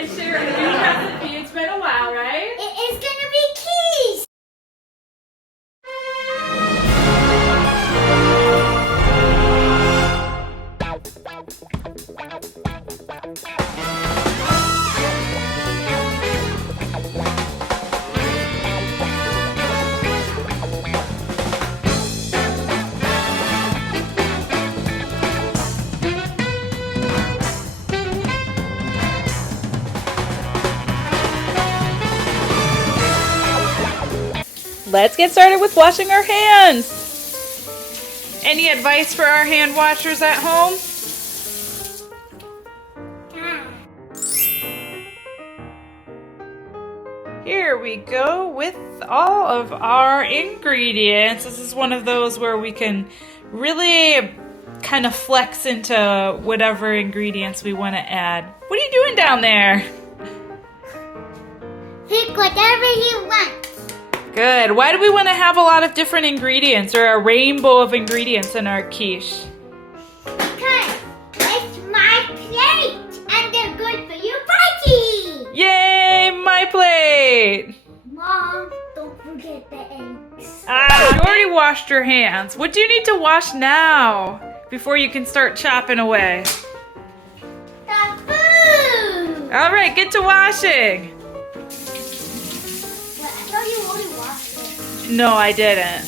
It's your new recipe. It's been a while, right? It is gonna be quiche. Let's get started with washing our hands. Any advice for our hand washers at home? Here we go with all of our ingredients. This is one of those where we can really kind of flex into whatever ingredients we want to add. What are you doing down there? Pick whatever you want. Good. Why do we want to have a lot of different ingredients or a rainbow of ingredients in our quiche? Because it's my plate and they're good for your party. Yay, my plate! Mom, don't forget the eggs. You already washed your hands. What do you need to wash now before you can start chopping away? The food. All right, get to washing. I thought you already washed it. No, I didn't.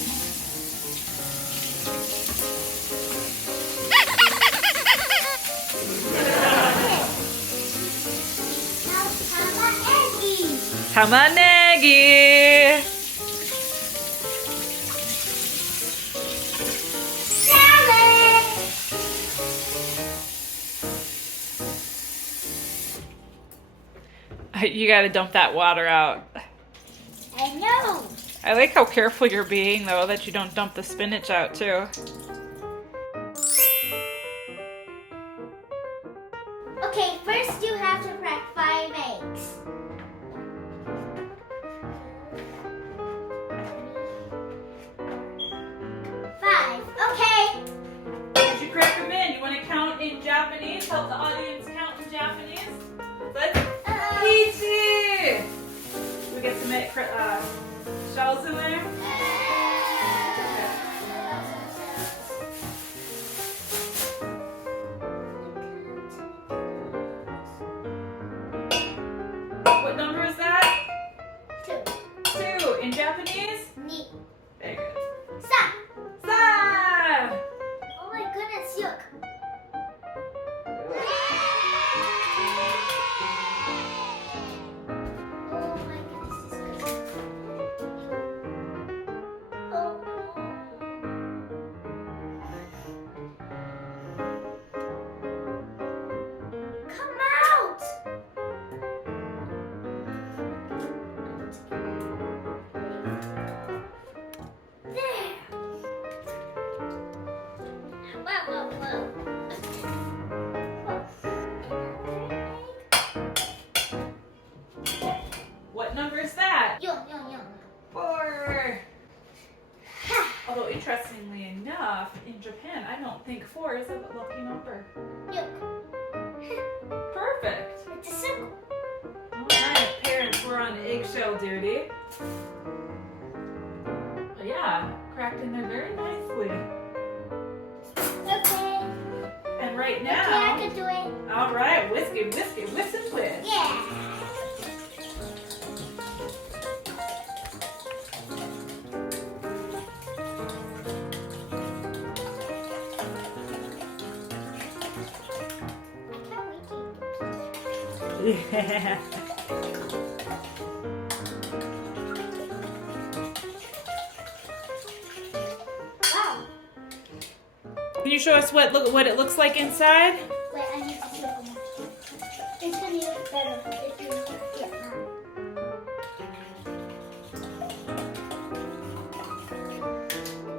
Come on, Aggie. Salad. You gotta dump that water out. I know. I like how careful you're being, though, that you don't dump the spinach out, too. Okay, first you have to crack 5 eggs. Okay. As you crack them in, you want to count in Japanese? Help the audience count in Japanese? Let's Quiche! We get some shells in there. What number is that? 2. 2. In Japanese? Ni. Very good. Sa. Sa! Oh my goodness, yuck. Oh my goodness, disgusting. Oh. Come out! There. Whoa, whoa, whoa. What number is that? Yo, yo, yo. 4. Although, interestingly enough, in Japan, I don't think 4 is a lucky number. Yuck. Perfect. It's a circle. All right, parents, we're on eggshell duty. But yeah, cracked in there very nicely. Okay. And right Okay, now, I can do it. all right, whiskey, whiskey, whisk and whisk. Yeah. Yeah. Wow. Can you show us what it looks like inside? Wait, I need to circle more. It's gonna look better if you get now.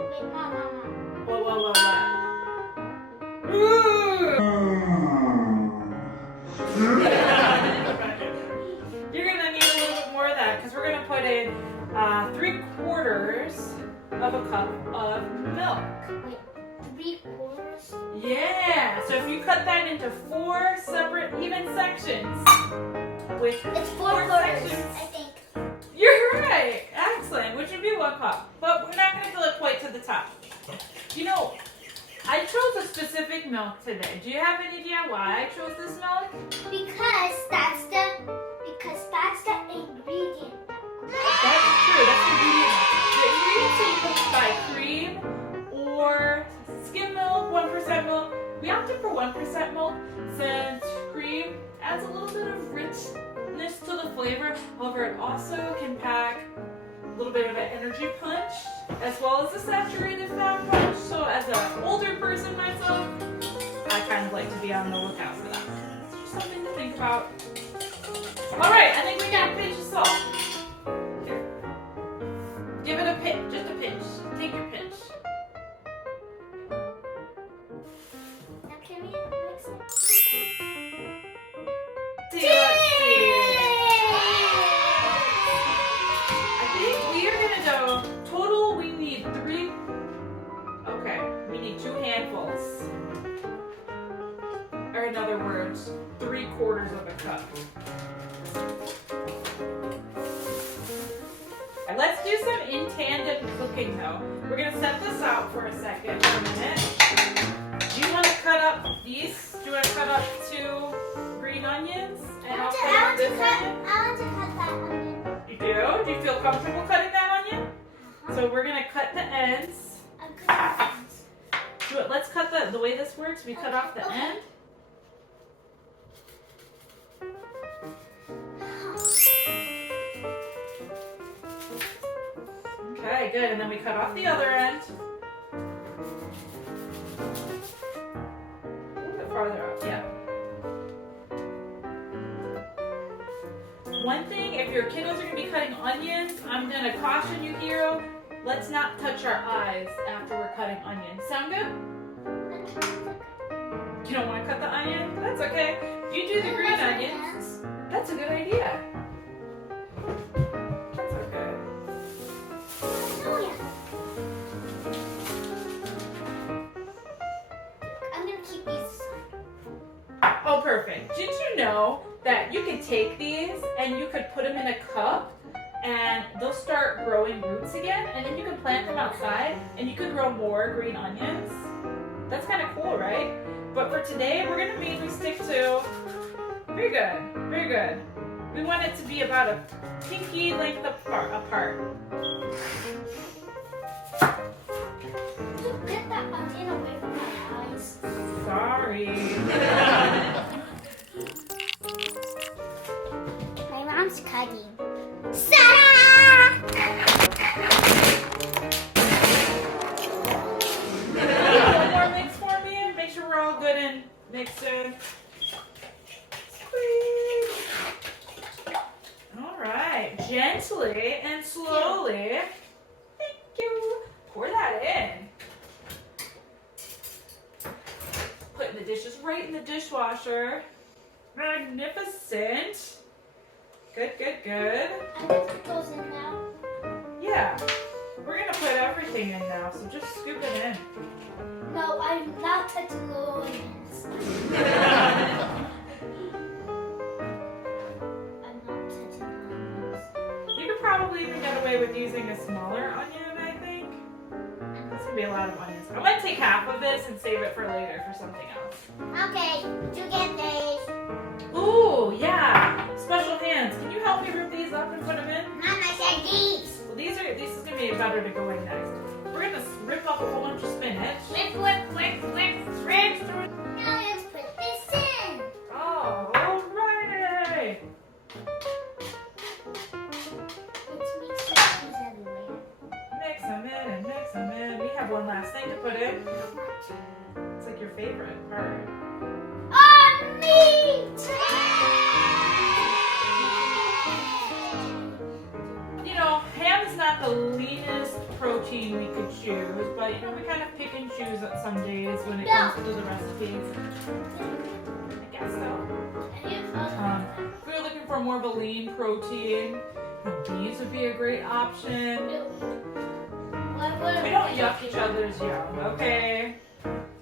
Wait, Mom. Whoa. Ooh. You're gonna need a little bit more of that because we're gonna put in 3/4 of a cup of milk. Wait, 3/4? Yeah, so if you cut that into 4 separate even sections, with It's 4 4 quarters, sections. I think. You're right. Excellent. Which would be 1 cup. But we're not going to fill it quite to the top. You know, I chose a specific milk today. Do you have any idea why I chose this milk? Because that's the ingredient. That's true. That's the ingredient. The ingredients that you can buy cream or skim milk, 1% milk. We opted for 1% milk since cream adds a little bit of richness to the flavor. However, it also can pack a little bit of an energy punch as well as a saturated fat punch. So as an older person myself, I kind of like to be on the lookout for that. It's just something to think about. All right, I think we got a pinch of salt. Here. Give it a pinch, just a pinch. Take your pinch. Now can we mix it? See, let's see. I think we are gonna go, total we need 3, okay, we need 2 handfuls. Or in other words, 3/4 of a cup. And let's do some in tandem cooking though. We're gonna set this out for a second, for a minute. Do you want to cut up these? Do you want to cut up 2 green onions? And I'll cut up this onion? I want to cut that onion. You do? Do you feel comfortable cutting that onion? So we're gonna cut the ends. I'm cutting Do it. Let's cut the way this works. We cut off the Okay. end. Okay, good. And then we cut off the other end. A little bit farther up, yeah. One thing, if your kiddos are going to be cutting onions, I'm going to caution you here, let's not touch our eyes after we're cutting onions. Sound good? You don't want to cut the onion? That's okay. You do the green onions. That's a good idea. That's okay. Oh yeah. I'm gonna keep these. Oh, perfect. Did you know that you could take these and you could put them in a cup and they'll start growing roots again, and then you can plant them outside and you can grow more green onions? That's kind of cool, right? But for today, we're going to mainly stick to, very good, very good. We want it to be about a pinky length apart. Get that onion away from my eyes. Sorry. My mom's cutting. Sarah! One more mix for me and make sure we're all good and mixed in. Squeeze. All right, gently and slowly. Thank you. Pour that in. Putting the dishes right in the dishwasher. Magnificent. Good, good, good. I'm gonna put those in now. Yeah, we're gonna put everything in now, so just scoop it in. No, I'm not touching the onions. I'm not touching the onions. You could probably even get away with using a smaller onion, I think. That's gonna be a lot of onions. I'm gonna take half of this and save it for later for something else. Okay, you get these. Ooh, yeah. Special hands. Can you help me rip these up and put them in? Mom, I said these. Well, these is gonna be better to go in next. We're gonna rip up a whole bunch of spinach. Whip. Now let's put this in. Oh, alrighty. Let's mix these everywhere. Mix them in and mix them in. We have one last thing to put in. It's like your favorite part. Meat! You know, ham is not the leanest protein we could choose, but you know, we kind of pick and choose it some days when it comes to the recipes. I guess so. If we were looking for more of a lean protein, beans would be a great option. We don't yuck each other's yum, okay?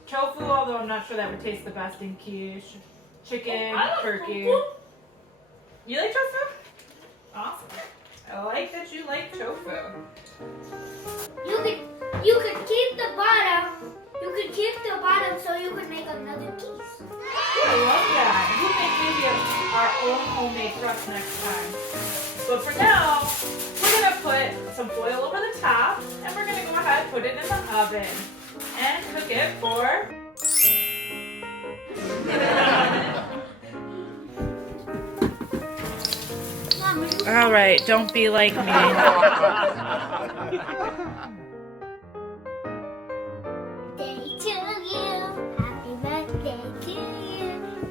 Tofu, although I'm not sure that would taste the best in quiche. Chicken, turkey. You like tofu? Awesome. I like that you like tofu. You could keep the bottom. You could keep the bottom so you could make another piece. Ooh, I love that. We'll make maybe our own homemade crust next time. But for now, we're gonna put some foil over the top, and we're gonna go ahead and put it in the oven and cook it for. All right, don't be like me. Day to you, happy birthday to you.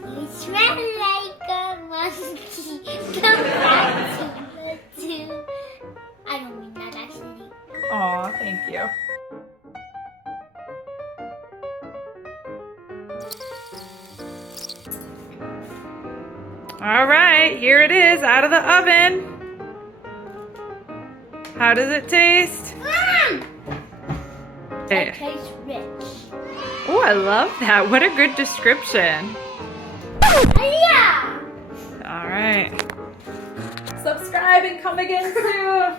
You smell like a monkey. Come back to the zoo. I don't mean that actually. Aw, thank you. All right, here it is out of the oven. How does it taste? It tastes rich. Oh, I love that. What a good description. Yeah. All right. Subscribe and come again soon.